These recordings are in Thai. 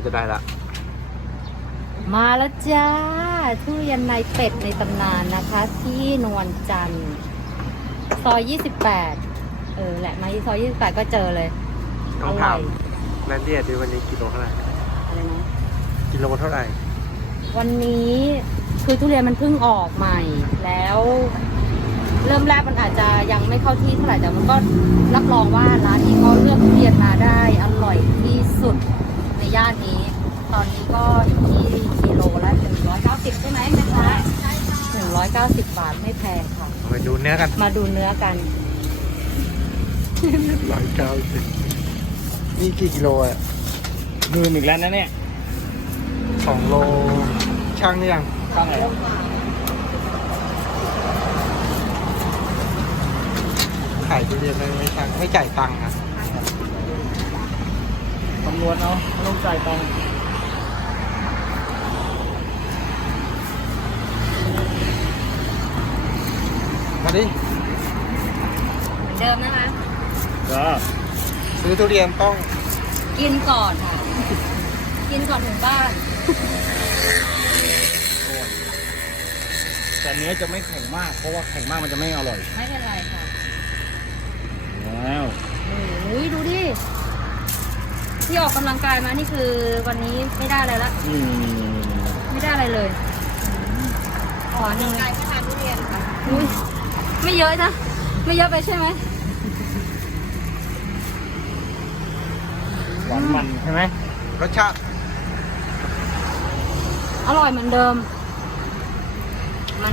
จะได้ละมาแล้วจ้าทุเรียนในเป็ดในตำนานนะคะ ที่นวลจันทร์ซอย 28แหละมาที่ซอย 28 ก็เจอเลยต้องถามแมนเดียดูวันนี้กิโลเท่าไหร่อะไรนะกิโลเท่าไหร่วันนี้คือทุเรียนมันเพิ่งออกใหม่แล้ว เริ่มแรกมันอาจจะยังไม่เข้าที่เท่าไหร่แต่มันก็รับรองว่าร้านนี้ก็เลือกทุเรียนมาได้อร่อยที่สุดในย่านนี้ ตอนนี้ก็อยู่ที่กิโลละ190ใช่ไหมแม่ค้าใช่ค่ะ190 บาทไม่แพงค่ะมาดูเนื้อกันมาดูเนื้อกัน 190นี่กี่กิโลอ่ะลืมอีกแล้วนะเนี่ย 2 โลช่างหรือยังข้างไหนขายทุเรียนไม่ช่างไม่จ่ายตังค์อ่ะคำนวณเอาไม่ต้องจ่ายตังค์มาดิเหมือนเดิมนะคะจ้าซื้อทุเรียนต้องกินก่อนค่ะ กินก่อนถึงบ้านแต่เนื้อจะไม่แข็งมากเพราะว่าแข็งมากมันจะไม่อร่อยไม่เป็นไรค่ะแล้วโอ้ยดูดิ ที่ออกกำลังกายมานี่คือวันนี้ไม่ได้อะไรละ ไม่ได้อะไรเลยอ๋อหนึ่งกายก็ทานทุเรียนค่ะอุ้ยไม่เยอะนะ ไม่เยอะไปใช่ไหมหวานมันใช่ไหมรสชาติอร่อยเหมือนเดิม มัน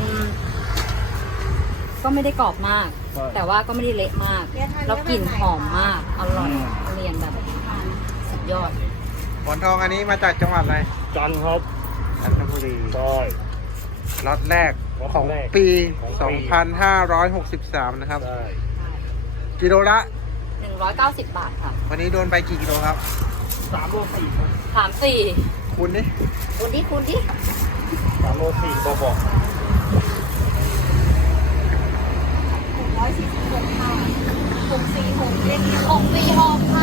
ก็ไม่ได้กรอบมาก แต่ว่าก็ไม่ได้เละมาก แล้วกลิ่นหอมมาก อร่อยทุเรียนแบบสุดยอดหมอนทองอันนี้มาจากจังหวัดอะไรจันทร์ครับจันทบุรีใช่ล็อตแรกล็อตของแรกปีของปี 2563 นะครับใช่กิโลละ 190 บาทค่ะวันนี้โดนไปกี่กิโลครับ 3 โล 4 ถามสี่คุณนี่คุณดิคุณดิ 3 โล 4บอก 646ค่ะ646เลขที่646